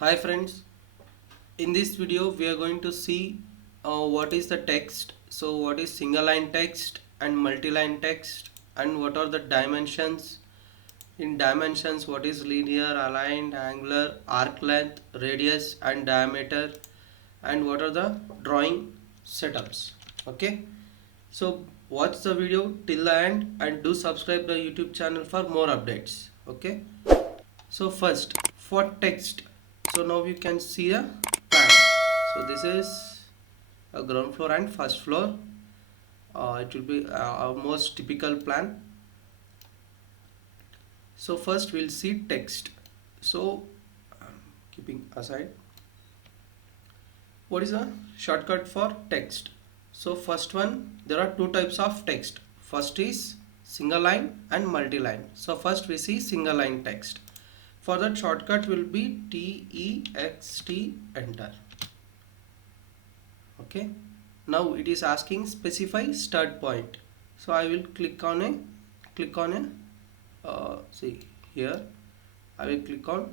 Hi friends, in this video we are going to see what is the text. So what is single line text and multi-line text, and what are the dimensions. In dimensions, what is linear, aligned, angular, arc length, radius and diameter, and what are the drawing setups. Okay, so watch the video till the end and do subscribe the YouTube channel for more updates. Okay, so first for text, so now you can see a plan. So this is a ground floor and first floor. It will be our most typical plan. So first we'll see text. So keeping aside, what is a shortcut for text? So first one, there are two types of text. First is single line and multi-line. So first we see single line text. For that, shortcut will be text, enter. Okay, now it is asking specify start point. So I will click on a see here, I will click on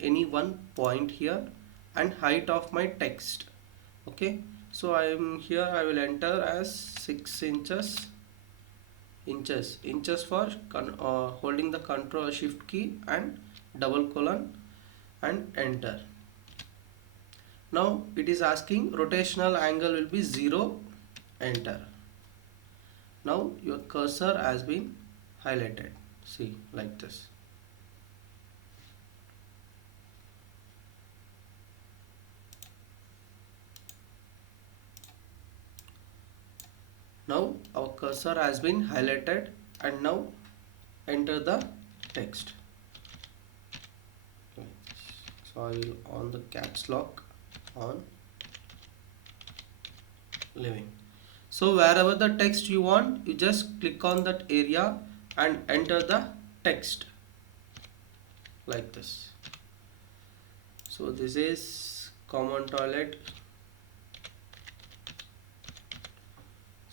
any one point here and height of my text. Okay, so I am here, I will enter as 6 inches for holding the control shift key and double colon and enter. Now it is asking rotational angle will be 0, enter. Now your cursor has been highlighted, see, like this. Now our cursor has been highlighted, and now enter the text. So I will on the caps lock on living. So wherever the text you want, you just click on that area and enter the text like this. So this is common toilet.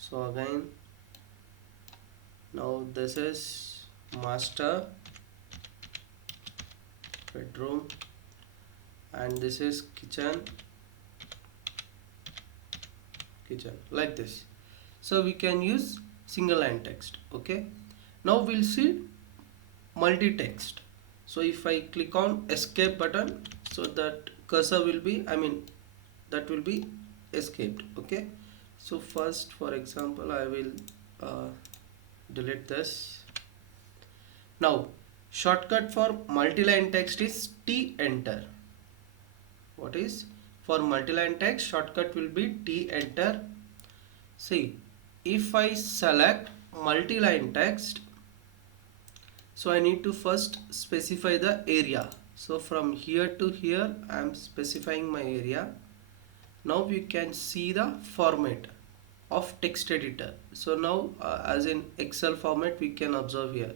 So again, now this is master bedroom, and this is kitchen, like this. So we can use single line text. Okay, now we'll see multi-text. So if I click on escape button, so that cursor will be, that will be escaped. Okay, so first, for example, I will delete this. Now shortcut for multi-line text is T enter. What is for multi-line text? Shortcut will be T enter. See, if I select multi-line text, so I need to first specify the area. So from here to here I am specifying my area. Now you can see the format of text editor. So now as in Excel format, we can observe here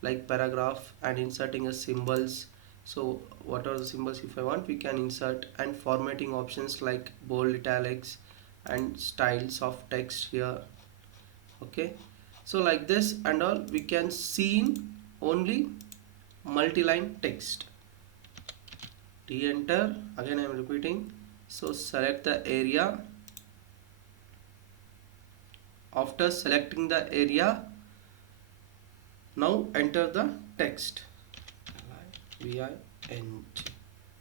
like paragraph and inserting a symbols. So what are the symbols if I want, we can insert, and formatting options like bold, italics and styles of text here. Okay, so like this and all we can see in only multi-line text. T enter, again I am repeating. So select the area. After selecting the area, now enter the text. Ving,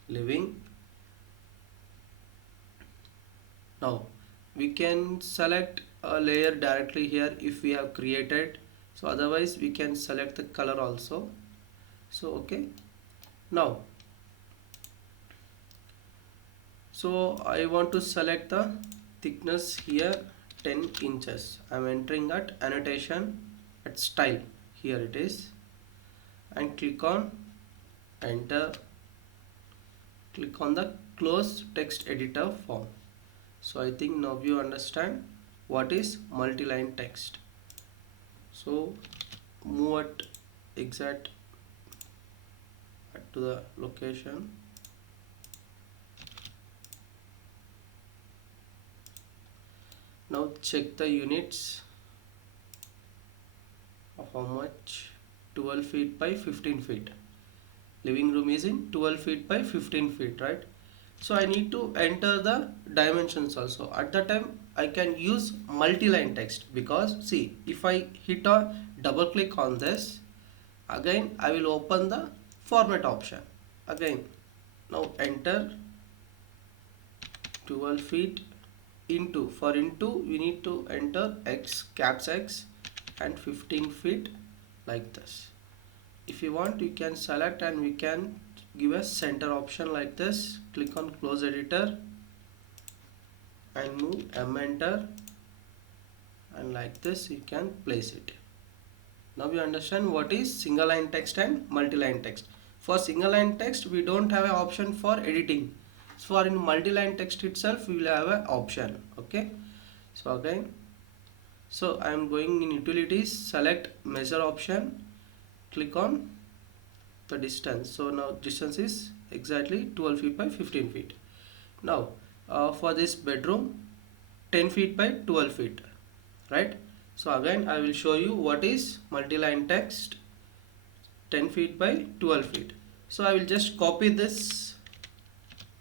living. Now we can select a layer directly here if we have created. So otherwise we can select the color also. So okay, now so I want to select the thickness here 10 inches. I am entering at annotation at style, here it is, and click on enter. Click on the close text editor form. So I think now you understand what is multi-line text. So move it exact to the location. Now check the units of how much, 12 feet by 15 feet. living room is in 12 feet by 15 feet, right? So I need to enter the dimensions also. At the time I can use multi-line text, because see, if I hit a double click on this, again I will open the format option again. Now enter 12 feet into, for into we need to enter x, caps X, and 15 feet, like this. If you want, you can select and we can give a center option like this. Click on close editor and move M enter, and like this you can place it. Now you understand what is single line text and multi-line text. For single line text we don't have an option for editing. For in multi-line text itself we will have an option. Okay. So again, so I am going in utilities, select measure option, click on the distance. So now distance is exactly 12 feet by 15 feet. Now for this bedroom, 10 feet by 12 feet, right? So again I will show you what is multi-line text, 10 feet by 12 feet. So I will just copy this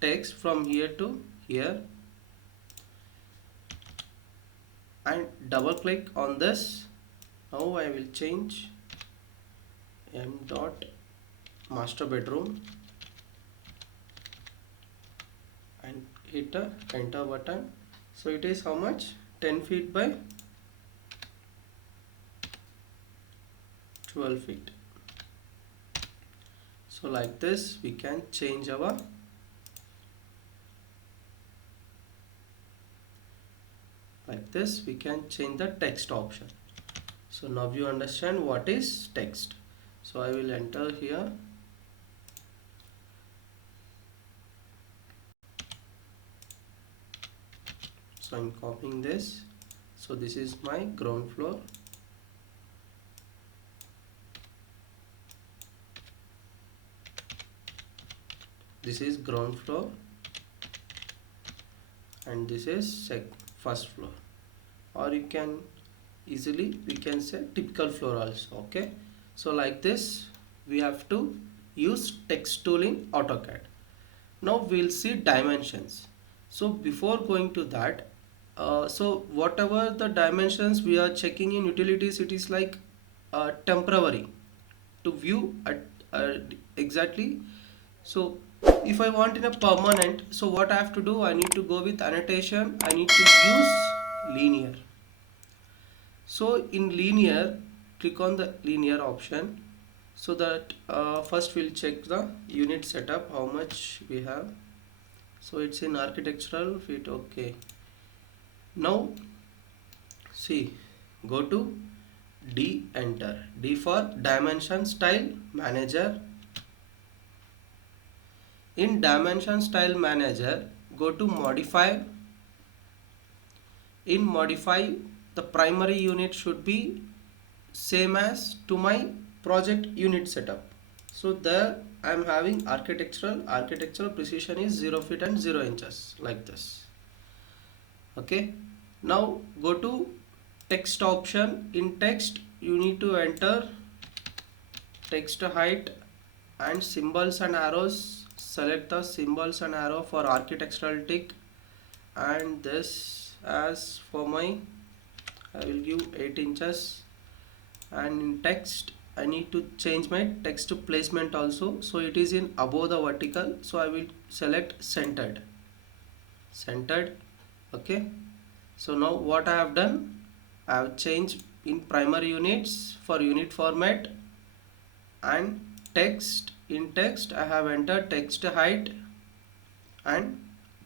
text from here to here and double click on this. Now I will change m dot master bedroom and hit the enter button. So it is how much? 10 feet by 12 feet. So like this we can change our the text option. So now you understand what is text. So I will enter here. So I'm copying this. So this is my ground floor. This is ground floor and this is first floor, or you can easily, we can say typical floor also. Okay. So like this we have to use text tool in AutoCAD. Now we'll see dimensions. So before going to that, so whatever the dimensions we are checking in utilities, it is like temporary to view at exactly. So if I want in a permanent, so what I have to do, I need to go with annotation, I need to use linear. So in linear, click on the linear option, so that first we'll check the unit setup, how much we have. So it's in architectural feet. Okay. Now see, go to D, enter D for dimension style manager. In dimension style manager, go to modify. In modify, the primary unit should be same as to my project unit setup. So there I am having architectural precision is 0 feet and 0 inches, like this. Okay. Now go to text option. In text you need to enter text height and symbols and arrows. Select the symbols and arrow for architectural tick, and this as for my, I will give 8 inches. And in text I need to change my text placement also. So it is in above the vertical, so I will select centered. Okay. So now what I have done, I have changed in primary units for unit format, and text, in text I have entered text height and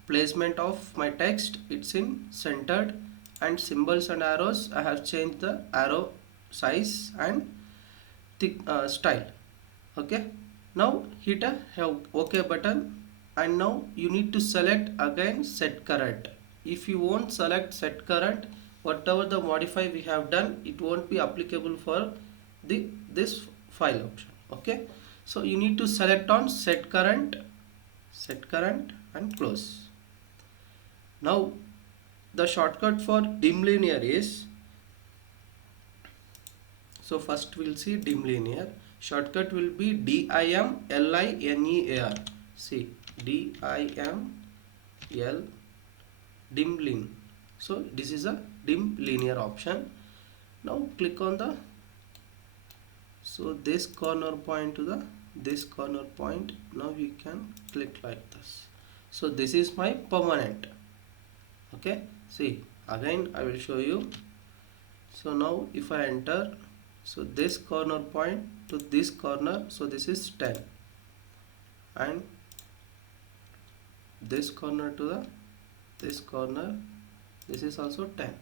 placement of my text, it's in centered, and symbols and arrows I have changed the arrow size and thick style. Okay. Now hit a OK button, and now you need to select again set current. If you won't select set current, whatever the modify we have done, it won't be applicable for this file option. Okay. So you need to select on set current and close. Now the shortcut for dim linear is, so first we'll see dim linear. shortcut will be DIMLINEAR. See, DIML dim line. So this is a dim linear option. Now click on the, so this corner point to the this corner point. Now we can click like this. So this is my permanent. Okay, see, again I will show you. So now if I enter, so this corner point to this corner, so this is 10, and this corner to the this corner, this is also 10.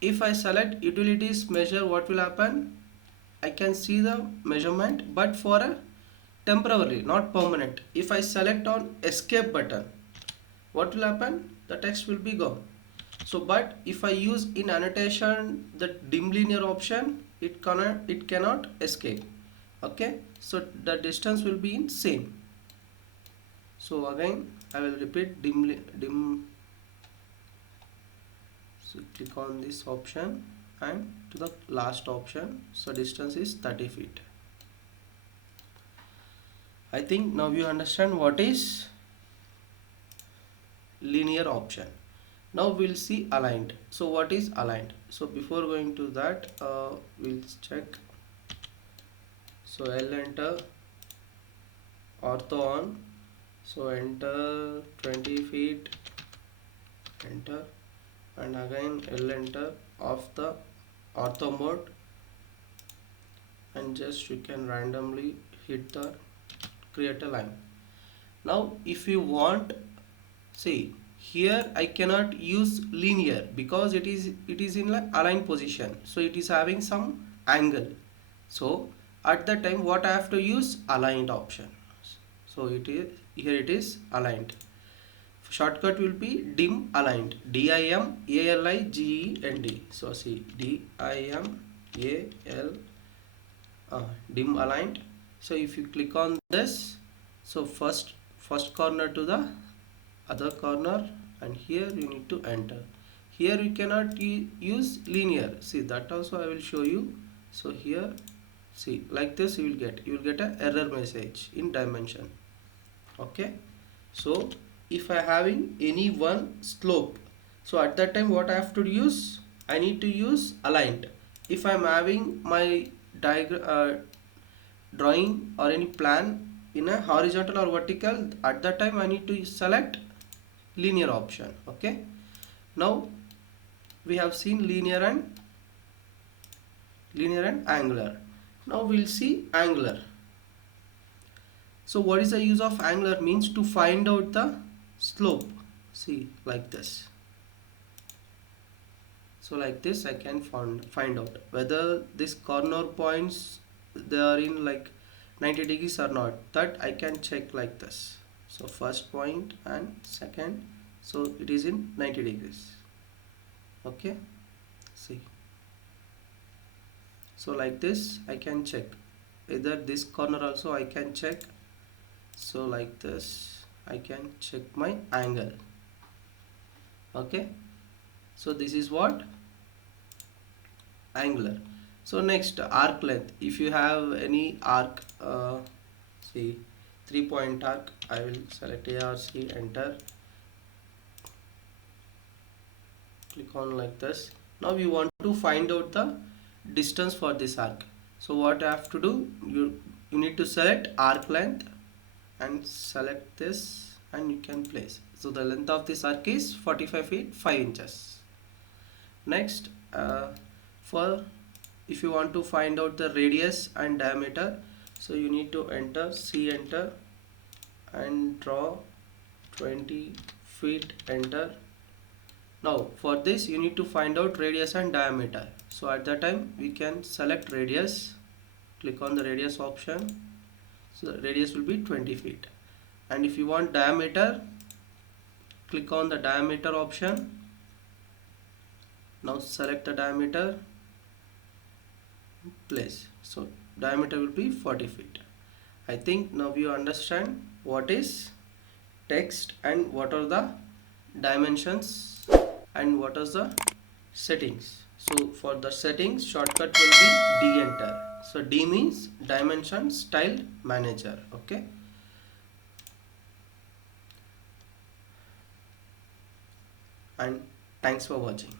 If I select utilities measure, what will happen? I can see the measurement, but for a temporarily, not permanent. If I select on escape button, what will happen? The text will be gone. So but if I use in annotation the dim linear option, it cannot escape. Okay, so the distance will be in same. So again I will repeat dim. So click on this option and to the last option, so distance is 30 feet. I think now you understand what is linear option. Now we'll see aligned. So what is aligned? So before going to that, we'll check. So L enter, ortho on, so enter 20 feet, enter, and again L enter off the ortho mode, and just you can randomly hit the create a line. Now if you want, see here I cannot use linear because it is in like aligned position, so it is having some angle. So at that time what I have to use? Aligned option. So it is here, it is aligned. Shortcut will be dim aligned, DIMALIGEND. So see, DIMAL dim aligned. So if you click on this, so first corner to the other corner, and here you need to enter. Here you cannot use linear. See, that also I will show you. So here, see, like this you will get a error message in dimension. Okay, so if I having any one slope, so at that time what I have to use? I need to use aligned. If I am having my drawing or any plan in a horizontal or vertical, at that time I need to select linear option. Okay, now we have seen linear and angular. Now we'll see angular. So what is the use of angular? Means to find out the slope. See, like this. So like this I can find out whether this corner points they are in like 90 degrees or not. That I can check like this. So first point and second, so it is in 90 degrees. Okay, see, so like this I can check. Either this corner also I can check. So like this I can check my angle. Okay, so this is what? Angular. So next, arc length. If you have any arc, see, 3-point arc, I will select ARC, enter, click on like this. Now we want to find out the distance for this arc. So what I have to do? You need to select arc length and select this, and you can place. So the length of this arc is 45 feet 5 inches. Next, if you want to find out the radius and diameter, so you need to enter enter and draw 20 feet, enter. Now for this you need to find out radius and diameter. So at that time we can select radius, click on the radius option. So the radius will be 20 feet, and if you want diameter, click on the diameter option. Now select the diameter, place. So diameter will be 40 feet. I think now you understand what is text and what are the dimensions and what are the settings. So for the settings, shortcut will be D enter. So D means dimension style manager. Okay. And thanks for watching.